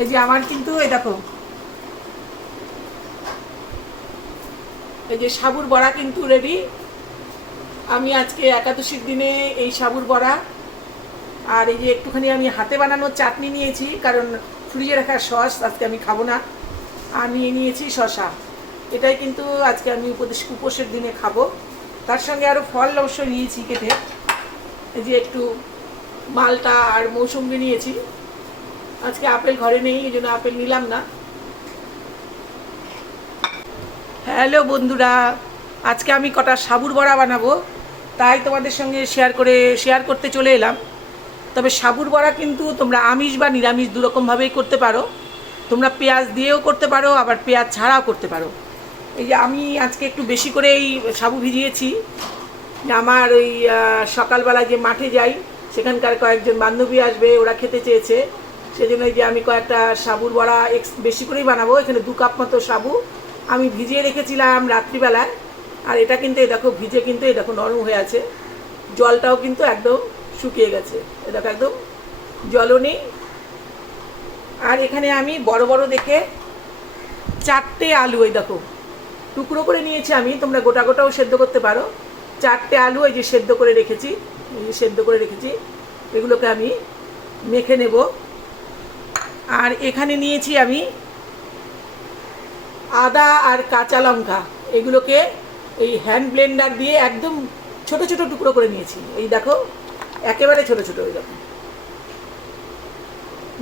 এই যে আমার কিন্তু দেখো। এই যে সাবুর বড়া কিন্তু রেডি আমি আজকে একাদশীর দিনে এই সাবুর বড়া। আর এই যে একটুখানি আমি হাতে বানানো চাটনি নিয়েছি, কারণ ফ্রিজে রাখার সস আজকে আমি খাব না। আর নিয়ে নিয়েছি শশা এটাই কিন্তু আজকে আমি উপদেশ উপোসের দিনে খাব। তার সঙ্গে আরও ফল অবশ্য নিয়েছি কেটে এই যে একটু মালটা আর মৌসুম্বি নিয়েছি। আজকে আপেল ঘরে নেই, এই জন্য আপেল নিলাম না। হ্যালো বন্ধুরা, আজকে আমি কটা সাবুর বড়া বানাবো, তাই তোমাদের সঙ্গে শেয়ার করে শেয়ার করতে চলে এলাম। তবে সাবুর বড়া কিন্তু তোমরা আমিষ বা নিরামিষ দুরকমভাবেই করতে পারো। তোমরা পেঁয়াজ দিয়েও করতে পারো, আবার পেঁয়াজ ছাড়াও করতে পারো। এই যে আমি আজকে একটু বেশি করেই সাবু ভিজিয়েছি। আমার ওই সকালবেলা যে মাঠে যাই, সেখানকার কয়েকজন বান্ধবী আসবে, ওরা খেতে চেয়েছে। সেজন্য যে আমি কয়েকটা সাবুর বড়া এক্স বেশি করেই বানাবো। এখানে দু কাপ মতো সাবু। আমি ভিজিয়ে রেখেছিলাম রাত্রিবেলায়। আর এটা কিন্তু, এই দেখো, ভিজে কিন্তু, এই দেখো, নরম হয়ে আছে। জলটাও কিন্তু একদম শুকিয়ে গেছে। এ দেখো, একদম জলও নেই। আর এখানে আমি বড় বড় দেখে চারটে আলু ওই দেখো, টুকরো করে নিয়েছি আমি। তোমরা গোটা গোটাও সেদ্ধ করতে পারো। চারটে আলু, এই যে সেদ্ধ করে রেখেছি সেদ্ধ করে রেখেছি, এগুলোকে আমি মেখে নেব। আর এখানে নিয়েছি আমি আদা আর কাঁচা লঙ্কা। এগুলোকে এই হ্যান্ড ব্লেন্ডার দিয়ে একদম ছোট ছোট টুকরো করে নিয়েছি। এই দেখো, একেবারে ছোট ছোট দেখো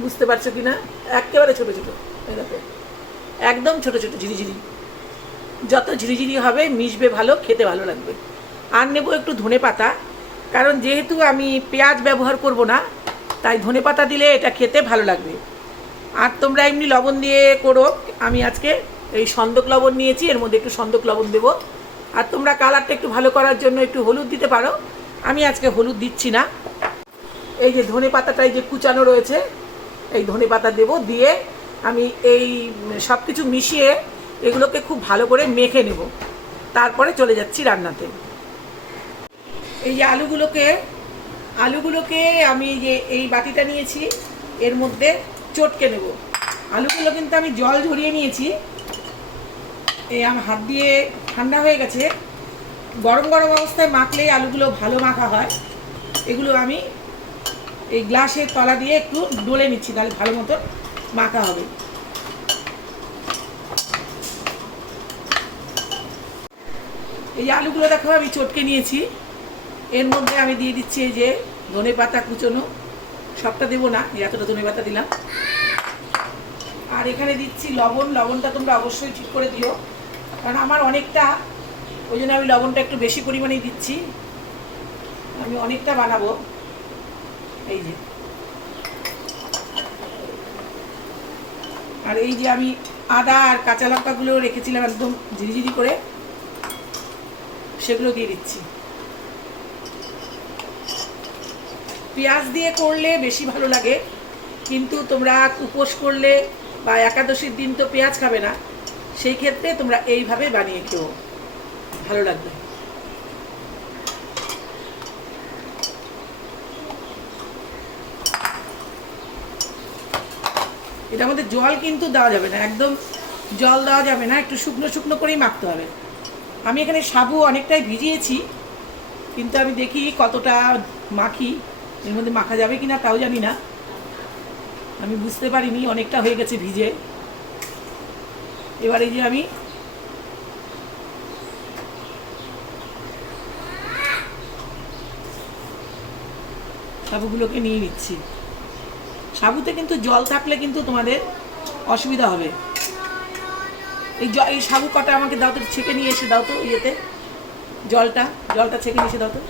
বুঝতে পারছ কি না একেবারে ছোট ছোট দেখো একদম ছোট ছোট ঝিরিঝিরি যত ঝিরিঝিরি হবে, মিশবে ভালো, খেতে ভালো লাগবে। আর নেব একটু ধনে পাতা। কারণ যেহেতু আমি পেঁয়াজ ব্যবহার করব না, তাই ধনে পাতা দিলে এটা খেতে ভালো লাগবে। আর তোমরা এমনি লবণ দিয়ে করো। আমি আজকে এই সন্দক লবণ নিয়েছি, এর মধ্যে একটু সন্দক লবণ দেবো। আর তোমরা কালারটা একটু ভালো করার জন্য একটু হলুদ দিতে পারো। আমি আজকে হলুদ দিচ্ছি না। এই যে ধনে পাতাটা এই যে কুচানো রয়েছে, এই ধনে পাতা দেবো দিয়ে আমি এই সব কিছু মিশিয়ে এগুলোকে খুব ভালো করে মেখে নেব। তারপরে চলে যাচ্ছি রান্নাতে। এই যে আলুগুলোকে আলুগুলোকে আমি যে এই বাটিটা নিয়েছি, এর মধ্যে চটকে নেব। আলুগুলো কিন্তু আমি জল ঝরিয়ে নিয়েছি। এই আমার হাত দিয়ে ঠান্ডা হয়ে গেছে। গরম গরম অবস্থায় মাখলেই আলুগুলো ভালো মাখা হয়। এগুলো আমি এই গ্লাসের তলা দিয়ে একটু ডলে নিচ্ছি, তাহলে ভালো মতো মাখা হবে। এই আলুগুলো দেখো আমি চটকে নিয়েছি। এর মধ্যে আমি দিয়ে দিচ্ছি এই যে ধনে পাতা কুচোনো। সবটা দেবো না এতটা ধনে পাতা দিলাম। আর এখানে দিচ্ছি লবণ, লবণটা তোমরা অবশ্যই ঠিক করে দিও। কারণ আমার অনেকটা, ওই জন্য আমি লবণটা একটু বেশি পরিমাণেই দিচ্ছি। আমি অনেকটা বানাবো। এই যে। আর এই যে আমি আদা আর কাঁচা লঙ্কাগুলো রেখেছিলাম একদম ঝিরিঝিরি করে, সেগুলো দিয়ে দিচ্ছি। পেঁয়াজ দিয়ে করলে বেশি ভালো লাগে, কিন্তু তোমরা উপোস করলে বা একাদশীর দিন তো পেঁয়াজ খাবে না, সেই ক্ষেত্রে তোমরা এইভাবে বানিয়ে খেও। ভালো লাগবে। এটার মধ্যে জল কিন্তু দেওয়া যাবে না, একদম জল দেওয়া যাবে না, একটু শুকনো শুকনো করেই মাখতে হবে। আমি এখানে সাবু অনেকটাই ভিজিয়েছি, কিন্তু আমি দেখি কতটা মাখি। এর মধ্যে মাখা যাবে কি না তাও জানি না। আমি বুঝতে পারিনি, অনেকটা হয়ে গেছে ভিজে। এবারে যে আমি সাবুগুলোকে নিয়ে নিচ্ছি। সাবুতে কিন্তু জল থাকলে কিন্তু তোমাদের অসুবিধা হবে। এই জ এই সাবু কটা আমাকে দাও তো, ছেঁকে নিয়ে এসে দাও তো ইয়েতে। জলটা জলটা ছেঁকে নিয়ে এসে দাও তো।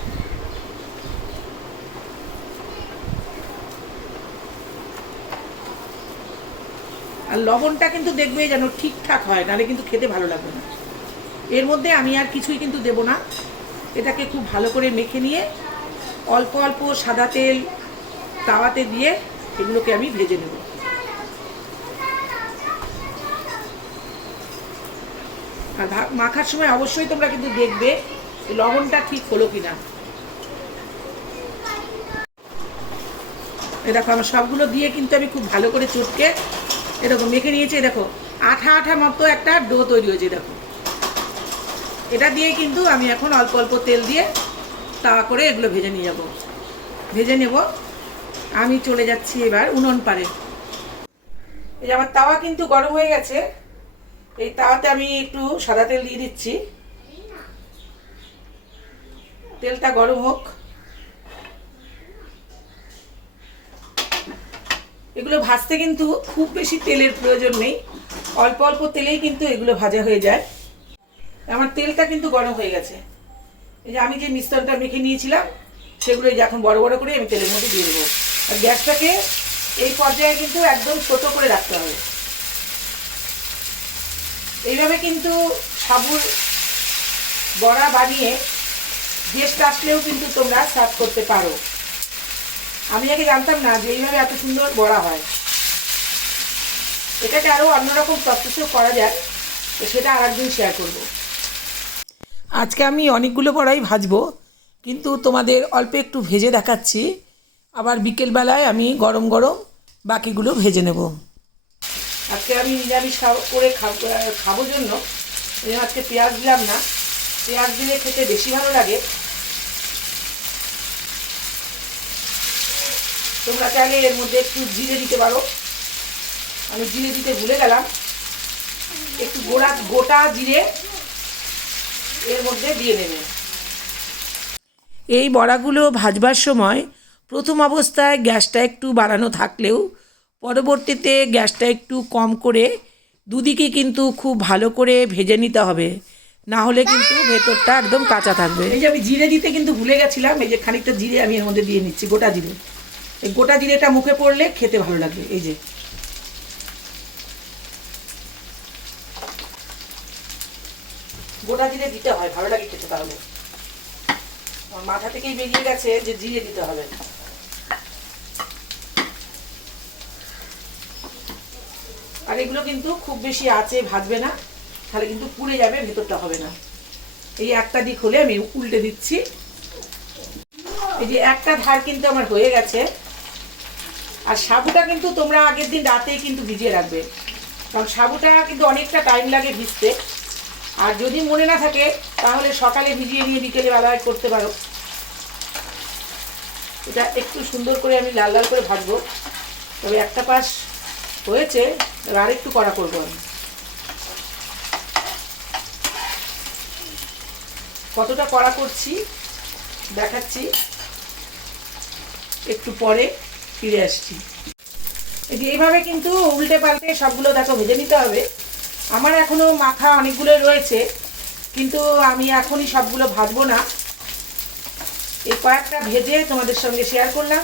আর লবণটা কিন্তু দেখবে যেন ঠিকঠাক হয়, নাহলে কিন্তু খেতে ভালো লাগবে না। এর মধ্যে আমি আর কিছুই কিন্তু দেব না। এটাকে খুব ভালো করে মেখে নিয়ে অল্প অল্প সাদা তেল তাওয়াতে দিয়ে এগুলোকে আমি ভেজে নেব। আর মাখার সময় অবশ্যই তোমরা কিন্তু দেখবে লবণটা ঠিক হলো কিনা। এই দেখো, আমার সবগুলো দিয়ে কিন্তু আমি খুব ভালো করে চটকে এরকম মেখে নিয়েছি দেখো, আঠা আঠা মতো একটা ডো তৈরি হয়েছে দেখো। এটা দিয়ে কিন্তু আমি এখন অল্প অল্প তেল দিয়ে তাওয়া করে এগুলো ভেজে নিয়ে যাব। ভেজে নেব। আমি চলে যাচ্ছি এবার উনুন পারে এই যে আমার তাওয়া কিন্তু গরম হয়ে গেছে। এই তাওয়াতে আমি একটু সাদা তেল দিয়ে দিচ্ছি। তেলটা গরম হোক। এগুলো ভাজতে কিন্তু খুব বেশি তেলের প্রয়োজন নেই। অল্প অল্প তেলেই কিন্তু এগুলো ভাজা হয়ে যায়। আমার তেলটা কিন্তু গরম হয়ে গেছে। এই যে আমি যে মিশ্রণটা মেখে নিয়েছিলাম, সেগুলো এখন বড় বড় করে আমি তেলের মধ্যে দিয়ে দেবো। আর গ্যাসটাকে এই পর্যায়ে কিন্তু একদম ছোট করে রাখতে হবে। এইভাবে কিন্তু সাবুর বড়া বানিয়ে গেস্ট আসলেও কিন্তু তোমরা সার্ভ করতে পারো। আমি আগে জানতাম না যে এইভাবে এত সুন্দর বড়া হয়। এটাকে আরও অন্যরকম প্রসেসও করা যায় তো সেটা আর একদিন শেয়ার করব। আজকে আমি অনেকগুলো বড়াই ভাজবো, কিন্তু তোমাদের অল্প একটু ভেজে দেখাচ্ছি। আবার বিকেলবেলায় আমি গরম গরম বাকিগুলো ভেজে নেব। আজকে আমি নিরামিষ করে খাব- জন্য আজকে পেঁয়াজ দিলাম না। পেঁয়াজ দিলে খেতে বেশি ভালো লাগে। তোমরা চাইলে এর মধ্যে একটু জিরে দিতে পারো। আমি জিরে দিতে ভুলে গেলাম। একটু গোড়া গোটা জিরে এর মধ্যে দিয়ে নেবে এই বড়াগুলো ভাজবার সময় প্রথম অবস্থায় গ্যাসটা একটু বাড়ানো থাকলেও পরবর্তীতে গ্যাসটা একটু কম করে দুদিকে কিন্তু খুব ভালো করে ভেজে নিতে হবে। না হলে কিন্তু ভেতরটা একদম কাঁচা থাকবে। এই যে আমি জিরে দিতে কিন্তু ভুলে গেছিলাম এই যে খানিকটা জিরে আমি এর মধ্যে দিয়ে নিচ্ছি গোটা জিরে। এই গোটা জিরেটা মুখে পড়লে খেতে ভালো লাগবে, এই যে। গোটা জিরে দিতে হয়, ভালো লাগে খেতে তাহলে। আমার মাথা থেকেই বেরিয়ে গেছে যে জিরে দিতে হবে। আর এগুলো কিন্তু খুব বেশি আছে ভাজবে না, তাহলে কিন্তু পুড়ে যাবে, ভেতরটা হবে না। এই একটা দিক হলে আমি উল্টে দিচ্ছি। এই যে একটা ধার কিন্তু আমার হয়ে গেছে। আর সাবুটা কিন্তু তোমরা আগের দিন রাতেই কিন্তু ভিজিয়ে রাখবে। কারণ সাবুটা কিন্তু অনেকটা টাইম লাগে ভিজতে। আর যদি মনে না থাকে, তাহলে সকালে ভিজিয়ে নিয়ে বিকেলে বেলায় করতে পারো। এটা একটু সুন্দর করে আমি লাল লাল করে ভাজবো। তবে একটা পাশ হয়েছে আর একটু কড়া করব আমি। কতটা কড়া করছি, দেখাচ্ছি। একটু পরে। ফিরে আসছি। যে এইভাবে কিন্তু উল্টে পাল্টে সবগুলো দেখো ভেজে নিতে হবে। আমার এখনও মাখা অনেকগুলো রয়েছে, কিন্তু আমি এখনই সবগুলো ভাজবো না। এই কয়েকটা ভেজে তোমাদের সঙ্গে শেয়ার করলাম।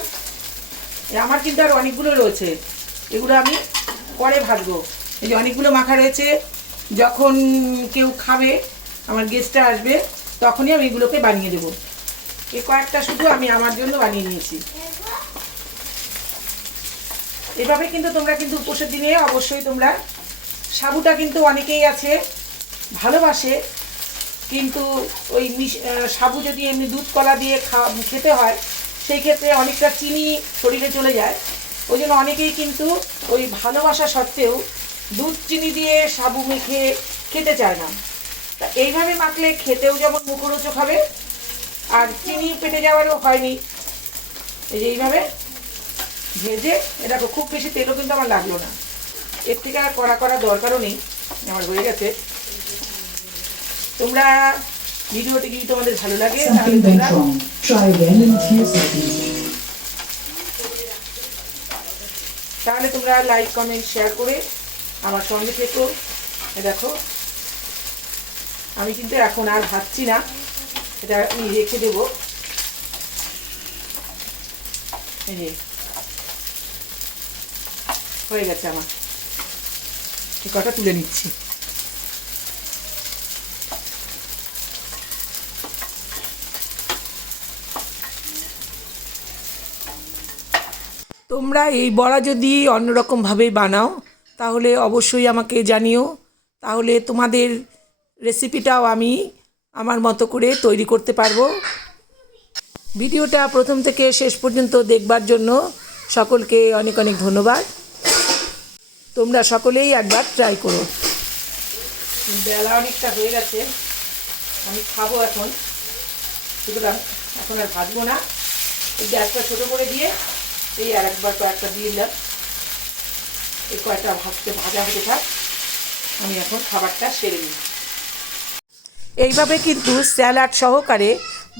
আমার কিন্তু আর অনেকগুলো রয়েছে, এগুলো আমি পরে ভাজবো। এই যে অনেকগুলো মাখা রয়েছে, যখন কেউ খাবে, আমার গেস্টটা আসবে, তখনই আমি এগুলোকে বানিয়ে দেবো। এই কয়েকটা শুধু আমি আমার জন্য বানিয়ে নিয়েছি। এভাবে কিন্তু তোমরা কিন্তু উপোসের দিনে অবশ্যই তোমরা সাবুটা কিন্তু অনেকেই আছে, ভালোবাসে, কিন্তু ওই সাবু যদি এমনি দুধ কলা দিয়ে খা- খেতে হয়, সেই ক্ষেত্রে অনেকটা চিনি শরীরে চলে যায়। ওই জন্য অনেকেই কিন্তু ওই ভালোবাসা সত্ত্বেও দুধ চিনি দিয়ে সাবু মেখে খেতে চায় না। তা এইভাবে মাখলে খেতেও যেমন মুখরোচক হবে, আর চিনি পেটে যাওয়ারও হয়নি। এই যে এইভাবে ভেজে এটা খুব বেশি তেলও কিন্তু আমার লাগল না। এর থেকে আর কড়া করা দরকারও নেই আমার হয়ে গেছে। তোমরা ভিডিওটি যদি তোমাদের ভালো লাগে তাহলে তোমরা. তাহলে লাইক কমেন্ট শেয়ার করে আমার সঙ্গে থেকো। এ দেখো আমি কিন্তু এখন আর ভাবছি না। এটা আমি রেখে দেবো। এই যে হয়ে গেছে আমার। কটা তুলে নিচ্ছি। তোমরা এই বড়া যদি অন্যরকমভাবে বানাও, তাহলে অবশ্যই আমাকে জানিও। তাহলে তোমাদের রেসিপিটাও আমি আমার মতো করে তৈরি করতে পারব। ভিডিওটা প্রথম থেকে শেষ পর্যন্ত দেখবার জন্য সকলকে অনেক অনেক ধন্যবাদ। তোমরা সকলেই একবার ট্রাই করো। বেলা অনেকটা হয়ে গেছে। আমি খাব এখন। সুতরাং এখন আর ভাজবো না। এই গ্যাসটা ছোটো করে দিয়ে এই আর একবার কয়েকটা দিয়ে দিলাম। এই কয়েকটা ভাজতে ভাজা হতে থাক আমি এখন খাবারটা সেরে নিই। এইভাবে কিন্তু স্যালাড সহকারে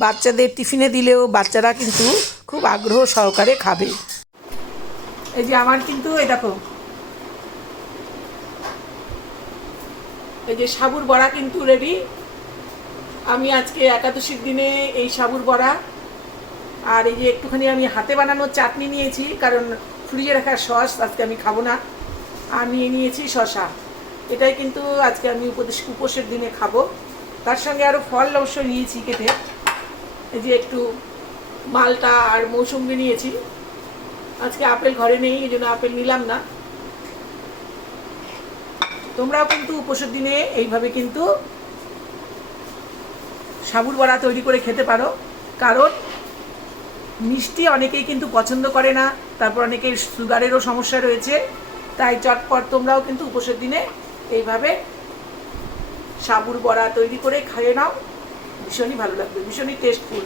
বাচ্চাদের টিফিনে দিলেও বাচ্চারা কিন্তু খুব আগ্রহ সহকারে খাবে। এই যে আমার কিন্তু এই দেখো এই যে সাবুর বড়া কিন্তু রেডি আমি আজকে একাদশীর দিনে এই সাবুর বড়া আর এই যে একটুখানি আমি হাতে বানানো চাটনি নিয়েছি, কারণ ফ্রিজে রাখা সস আজকে আমি খাব না। আর নিয়ে নিয়েছি শশা এটাই কিন্তু আজকে আমি উপদেশ উপোসের দিনে খাব। তার সঙ্গে আরও ফল অবশ্য নিয়েছি কেটে এই যে একটু মালটা আর মৌসুম্বি নিয়েছি। আজকে আপেল ঘরে নেই, এই জন্য আপেল নিলাম না। তোমরাও কিন্তু উপোসের দিনে এইভাবে কিন্তু সাবুর বড়া তৈরি করে খেতে পারো। কারণ মিষ্টি অনেকেই কিন্তু পছন্দ করে না, তারপর অনেকের সুগারেরও সমস্যা রয়েছে। তাই চটপট তোমরাও কিন্তু উপোসের দিনে এইভাবে সাবুর বড়া তৈরি করে খেয়ে নাও। ভীষণই ভালো লাগবে, ভীষণই টেস্টফুল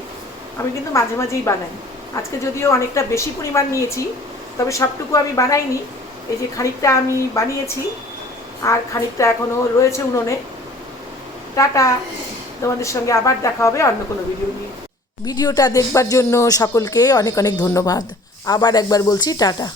আমি কিন্তু মাঝে মাঝেই বানাই। আজকে যদিও অনেকটা বেশি পরিমাণ নিয়েছি, তবে সবটুকু আমি বানাইনি। এই যে খানিকটা আমি বানিয়েছি আর খানিকটা এখনও রয়েছে উনোনে। টাটা, তোমাদের সঙ্গে আবার দেখা হবে অন্য কোনো ভিডিও নিয়ে। ভিডিওটা দেখবার জন্য সকলকে অনেক অনেক ধন্যবাদ। আবার একবার বলছি টাটা।